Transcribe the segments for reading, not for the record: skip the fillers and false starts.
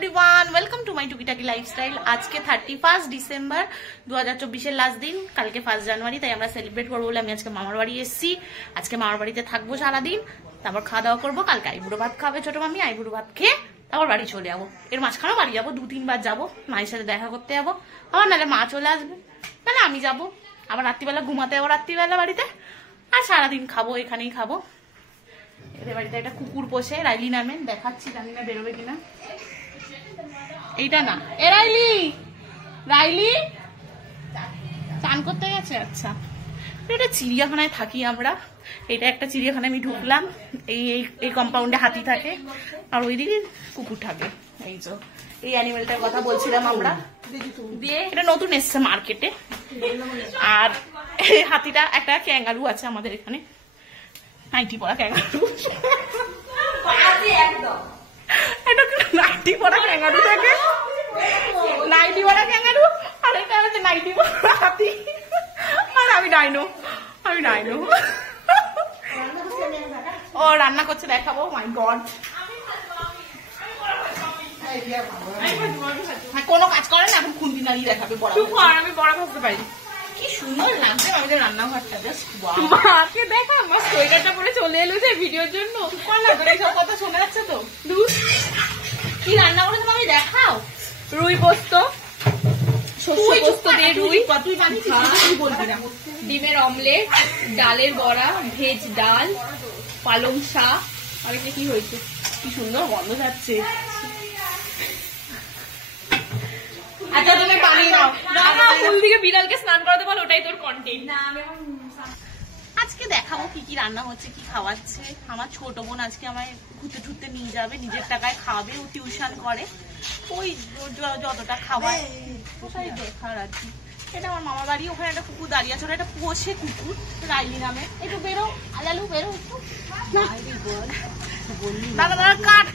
Everyone, welcome to my Tukitaki lifestyle. आज के 31 December 2024 last दिन, कल के 1 জানুয়ারি। তাই আমরা সেলিব্রেট করবো বলে আমি আজকে মামার বাড়ি এসেছি। আজকে মামার বাড়িতে থাকবো সারাদিন, তারপর খাওয়া দাওয়া করবো। কালকে আইবুড়ো ভাত খাবে ছোট মামি, আইবুড়ো ভাত খেয়ে তারপর বাড়ি চলে যাবো। এর মাঝখানেও বাড়ি যাবো, 2-3 বার যাবো, মায়ের সাথে দেখা করতে যাবো। আবার নাহলে মা চলে আসবে, নাহলে আমি যাবো। আবার রাত্রিবেলা ঘুমাতে যাবো, রাত্রিবেলা বাড়িতে। আর সারাদিন খাবো, এখানেই খাবো। এদের বাড়িতে একটা কুকুর পোষে, রাইলি নামে, দেখাচ্ছি, জানি না বেরোবে কিনা। এইটা না, এ রাইলি, রাইলি চান করতে গেছে। আচ্ছা, এটা চিড়িয়াখানায় থাকি আমরা। এটা একটা চিড়িয়াখানায় আমি ঢুকলাম। এই কম্পাউন্ডে হাতি থাকে আর ওইদিকে কুকুর থাকে। এই যে এই অ্যানিমেলটার কথা বলছিলাম আমরা, এটা নতুন এসছে মার্কেটে। আর এই হাতিটা, একটা ক্যাঙ্গারু আছে আমাদের এখানে, নাইটি পরা ক্যাঙ্গারু। নাইটি পরা ক্যাঙ্গারু থাকে, নাইটি পরা ক্যাঙ্গারু। আর এটা হচ্ছে নাইটি পরা হাতি। আর আমি ডাইনো, আমি ডাইনো। ও রান্না করছে, দেখাবো। মাই গড, কোনো কাজ করে না এখন, খুন্তি নাড়িয়ে দেখাবে। আমি বড় ভাবতে পারি। কি সুন্দর লাগছে আমাদের রান্নাঘরটা, জাস্ট ওয়াও। মাকে দেখা, মা সোয়েটারটা পরে চলে এলো যে ভিডিওর জন্য। সব কথা শোনা যাচ্ছে তো। কি রান্না করেছো আমি দেখাও। রুই পোস্ত, শস্য পোস্ত দিয়ে রুই, ডিমের অমলেট, ডালের বড়া, ভেজ ডাল, পালং শাক। আর এটা কি হয়েছে, কি সুন্দর গন্ধ যাচ্ছে। আচ্ছা তুমি বানিয়ে নাও। ফুল দিকে বিড়ালকে স্নান করাতে বল, ওটাই তোর কন্টেন্ট। আজকে দেখাবো কি কি রান্না হচ্ছে, কি খাওয়াচ্ছে। আমার ছোট বোন আজকে আমায় ঘুরতে ঠুরতে নিয়ে যাবে, নিজের টাকায় খাওয়াবে। ও টিউশন করে, ওই যতটা খাওয়ায় ওটাই দেখার আর কি। এটা আমার মামার বাড়ি, ওখানে একটা কুকুর দাঁড়িয়ে আছে, ওটা একটা পোষে কুকুর, রাইলি নামে। একটু বেরো আলালু, বেরো একটু। দাদা দাদা কাট,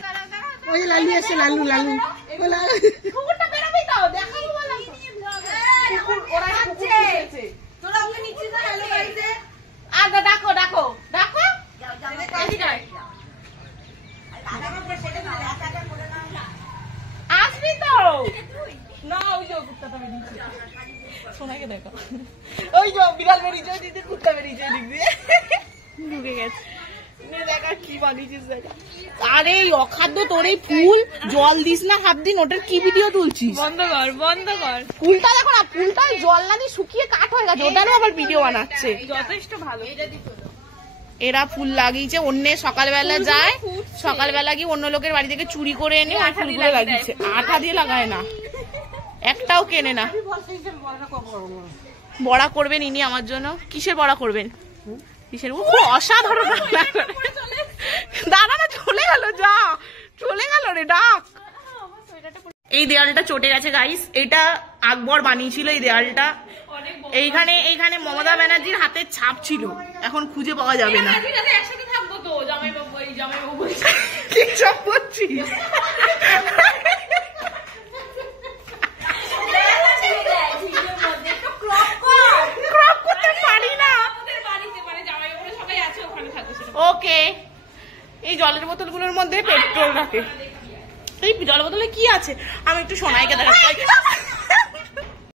ওই লালু এসে, লালু লালু কুকুরটা বেরোবি তো, দেখাবো বলা কুকুর। ওরা কুকুর এসেছে, তোরা ওকে নিচ্ছিস না। হ্যালো গাইছে, আর ডাকো ডাকো ডাকো, আসবি তো না। ওই যে কুত্তাটা বেরিয়েছে, সোনাকে দেখো, ওই যে বিড়াল বেরিয়েছে, ওই দিকে কুত্তা বেরিয়েছে, ওই দিক দিয়ে ঢুকে গেছে। দেখা কি বানিয়েছিস দেখা। আরে অখাদ্য তোর এই ফুল, জল দিস না হাত দিন, ওটার কি ভিডিও তুলছিস? বন্ধ কর, বন্ধ কর। ফুলটা দেখো না, ফুলটা জল না দিয়ে শুকিয়ে কাঠ হয়ে গেছে, ওটারও আবার ভিডিও বানাচ্ছে। যথেষ্ট ভালো। এরা ফুল লাগিয়েছে, অন্য সকালবেলা যায়, সকালবেলা গিয়ে অন্য লোকের বাড়ি থেকে চুরি করে এনে ওই ফুলগুলো লাগিয়েছে। আঠা দিয়ে লাগায় না, একটাও কেনে না। বড়া করবেন ইনি আমার জন্য। কিসের বড়া করবেন? কিসের? অসাধারণ। দাঁড়া না, চলে গেল, যা চলে গেল রে, ডাক। এই দেয়ালটা চটে গেছে গাইস, এটা আকবর বানিয়েছিল এই দেয়ালটা। এইখানে মমতা ব্যানার্জির হাতের ছাপ ছিল, এখন খুঁজে পাওয়া যাবে না। কি সব বলছিস? ওকে, এই জলের বোতলগুলোর মধ্যে পেট্রোল রাখে। এই জলের বোতলে কি আছে আমি একটু সোনাইকে দেখাচ্ছি।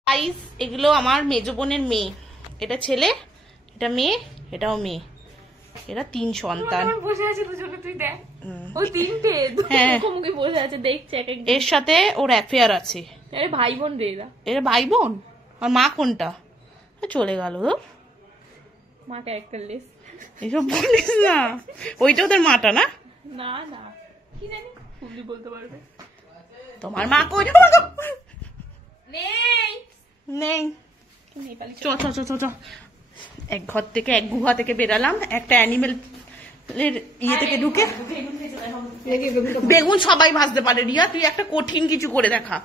গাইস, এগুলো আমার মেজো বোনের মেয়ে। এটা ছেলে, এটা মেয়ে, এটাও মেয়ে। এরা 3 সন্তান। বসে আছে দুজনে, তুই দেখ। ও 3টে মুখোমুখি বসে আছে, দেখছে এক এক। এর সাথে ওর অ্যাফেয়ার আছে। আরে ভাই বোন রে এরা। এরা ভাই বোন। আর মা কোনটা? চলে গেল। মা ক্যারেক্টারলেস। এসব বলিস না, ওইটা ওদের মাটা না। না না, কি জানি, তুমি বলতে পারবে। তোমার মা কই? নেই নেই। চ চ চ চ, এক ঘর থেকে, এক গুহা থেকে বেরালাম, একটা অ্যানিমেল ইয়ে থেকে ঢুকে। বেগুন সবাই ভাজতে পারে রিয়া, তুই একটা কঠিন কিছু করে দেখা।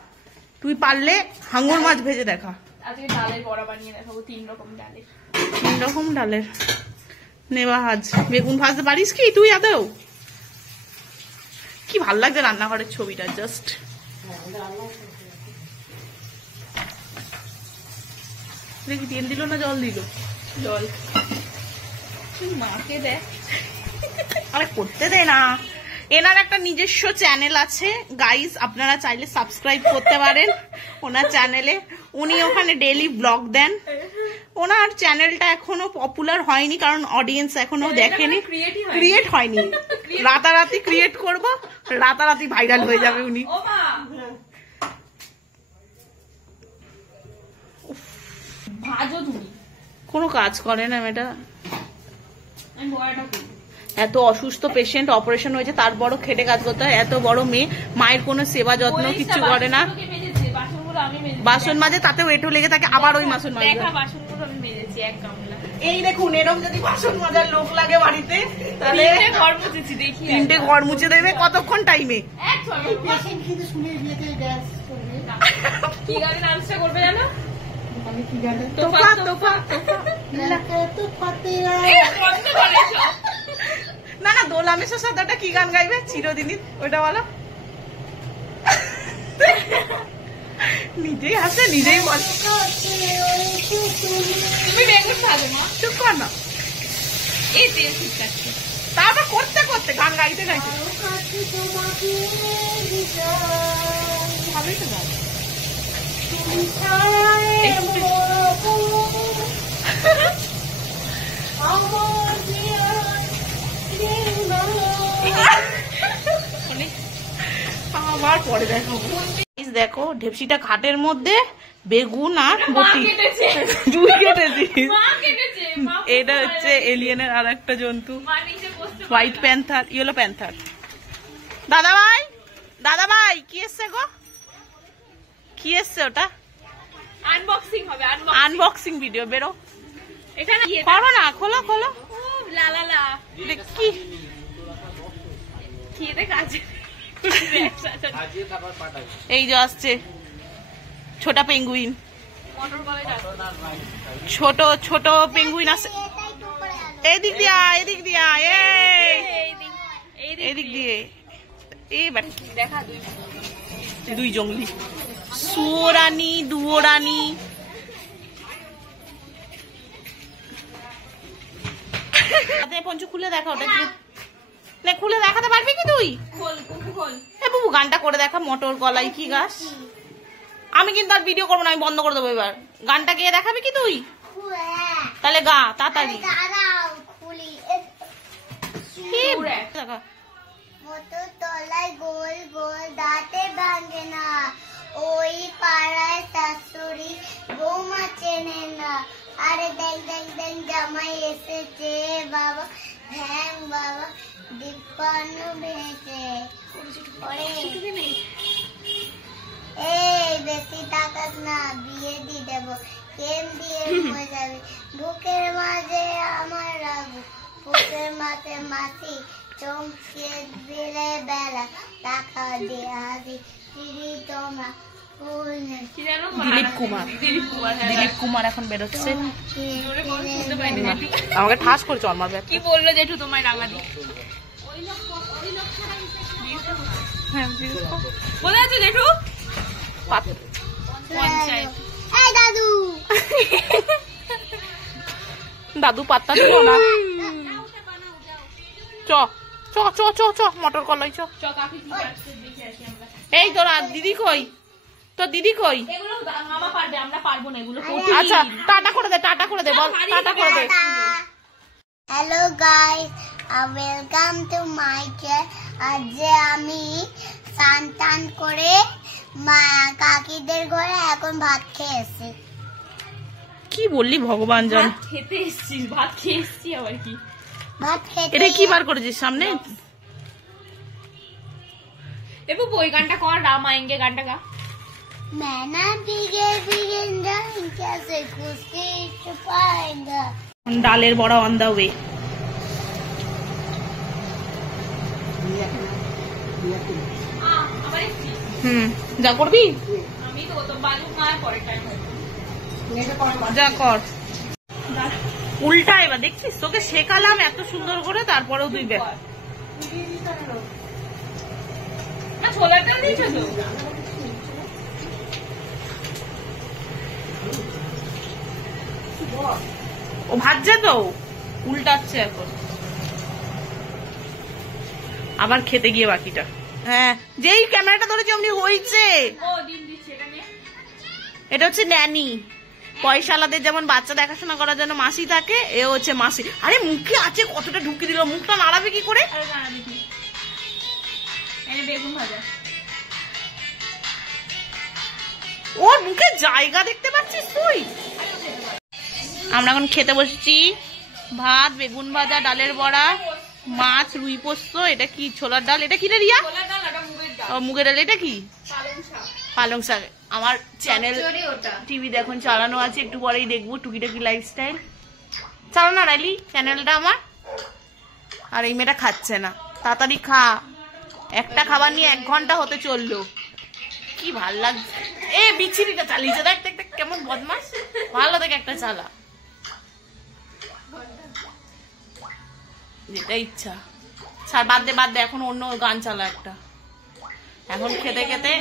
তুই পারলে হাঙর মাছ ভেজে দেখা। আজকে ডালের বড়া বানিয়ে দেখাবো, 3 রকম ডালের। 3 রকম ডালের নেবা আজ। বেগুন ভাজতে পারিস কি তুই? আদৌ কি ভাল লাগছে রান্নাঘরের ছবিটা, জাস্ট। দেখি তেল দিল না জল দিল? জল। মাকে দেখ, আরে করতে দে না। এনার একটা নিজস্ব চ্যানেল আছে গাইস, আপনারা চাইলে সাবস্ক্রাইব করতে পারেন ওনার চ্যানেলে। উনি ওখানে ডেইলি ব্লগ দেন। ওনার চ্যানেলটা এখনো পপুলার হয়নি কারণ অডিয়েন্স এখনো দেখেনি, ক্রিয়েট হয়নি। রাতারাতি ক্রিয়েট করব, রাতারাতি ভাইরাল হয়ে যাবে উনি। কোনো কাজ করে না মেয়েটা, এত অসুস্থ পেশেন্ট, অপারেশন হয়েছে তারপরও খেটে কাজ করতে হয়। এত বড় মেয়ে, মায়ের কোনো সেবা যত্ন কিছু করে না। বাসন মাজে, তাতেও এঁটো লেগে থাকে, আবার ওই বাসন মাজে। এই দেখুন, এরকম যদি বাসন মাজার লোক লাগে বাড়িতে তাহলে 3টে ঘর মুছে দেবে কতক্ষণ টাইমে। না না, দোলামেশের সাথে ওটা কি গান গাইবে চিরদিনই, ওইটা বলো। নিজেই হাসে, নিজেই বলে। চুপ কর না, তারপর করতে করতে গান গাইতে গাইতে ভালোই তো গান। আবার পরে দেখো। দেখো ঢেপসিটা খাটের মধ্যে বেগুন আর বটি জুই কেটেছিস। এটা হচ্ছে এলিয়েনের আর একটা জন্তু, হোয়াইট প্যান্থার, ইয়েলো প্যান্থার। দাদা ভাই, দাদা ভাই কি এসছে গো? কি এসছে ওটা? আনবক্সিং হবে, আনবক্সিং ভিডিও। বেরো এখানে, করো না, খোলো খোলো। এই যে আসছে ছোটা পেঙ্গুইন, ছোট ছোট পেঙ্গুইন আছে। এদিক দিয়া, এদিক দিয়া, এদিক দিয়ে। এবার দেখা দুই জঙ্গলি, সুয়োরানি দুয়োরানি। পঞ্চু খুলে দেখা, ওটা খুলে দেখাতে পারবি কি তুই? বাবু গানটা করে দেখা, মটর কলাই কি গাছ। আমি কিন্তু আর ভিডিও করবো না, আমি বন্ধ করে দেবো এবার। গানটা গিয়ে দেখাবি কি তুই? তাহলে গা তাড়াতাড়ি। মটর তলায় গোল গোল দাঁতে ভাঙে না, ওই পাড়ায় শাশুড়ি বৌমা চেনে না। আরে দেখ দেখ দেখ জামাই এসেছে, বাবা হ্যাঁ বাবা দীপান্ন ভেসে। এই বেশি তাকাস না, বিয়ে দিয়ে দেবো, কেম দিয়ে হয়ে যাবে। বুকের মাঝে আমার রাখবো, বুকের মাঝে মাসি চমকে দিলে বেলা, টাকা দিয়ে হাসি তোমরা। দিলীপ কুমার, দিলীপ কুমার এখন বেরোচ্ছে। আমাকে ঠাস করে চল মারবে। কি বললো জেঠু তোমায় রাঙালি? কোথায় আছে জেঠু? দাদু দাদু পাত্তা দিব না। চ চ চ চ চ মটর কলাই চ। এই তোর দিদি কই? তোর দিদি কই? আচ্ছা টাটা করে দে, টাটা করে দে, বল টাটা করে দে। Hello guys, welcome to my channel. আজ আমি স্নান টান করে কাকিদের ঘরে এখন ভাত খেয়ে এসেছি। কি বললি ভগবান জান? খেতে এসেছিস? ভাত খেয়ে এসেছি আবার কি? ভাত খেতে। এটা কি বার করেছিস সামনে? এবু ওই গানটা কর, রাম আয়েঙ্গে গানটা গা। मैं ना भीगे भीगे जाऊं कैसे खुशी छुपाएगा। ডালের বড়া অন দা ওয়ে। যা করবি আমি তো বালু না পরে টাইম যা কর। উল্টা এবার দেখছিস, তোকে শেখালাম এত সুন্দর করে, তারপরেও তুই দেখ। ছোলার ডাল দিয়েছো তো? ও ভাজছে তো, উল্টাচ্ছে এখন। আবার খেতে গিয়ে বাকিটা। হ্যাঁ, যেই ক্যামেরাটা ধরেছি অমনি হয়েছে। এটা হচ্ছে ন্যানি, পয়সালাদের যেমন বাচ্চা দেখাশোনা করার জন্য মাসি থাকে, এ হচ্ছে মাসি। আরে মুখে আছে কতটা ঢুকে দিল, মুখটা নাড়াবে কি করে? বেগুন ভাজা, ওর মুখে জায়গা দেখতে পাচ্ছিস তুই? আমরা এখন খেতে বসেছি, ভাত, বেগুন ভাজা, ডালের বড়া, মাছ, রুই পোস্ত। এটা কি ছোলার ডাল? এটা কি রে রিয়া? ও মুগের ডাল। এটা কি? পালং শাক। আমার চ্যানেল টিভি এখন চালানো আছে, একটু পরেই দেখবো টুকিটাকি লাইফস্টাইল। চালানো না রাইলি চ্যানেলটা আমার। আর এই মেয়েটা খাচ্ছে না, তাড়াতাড়ি খা। একটা খাবার নিয়ে 1 ঘন্টা হতে চললো, কি ভাল লাগছে। এ বিচ্ছিরিটা চালিয়েছে, দেখ দেখ দেখ কেমন বদমাস। ভালো দেখে একটা চালা, যেটা ইচ্ছা। ছাড়, বাদ দে বাদ দে, এখন অন্য গান চালা একটা। এখন খেতে খেতে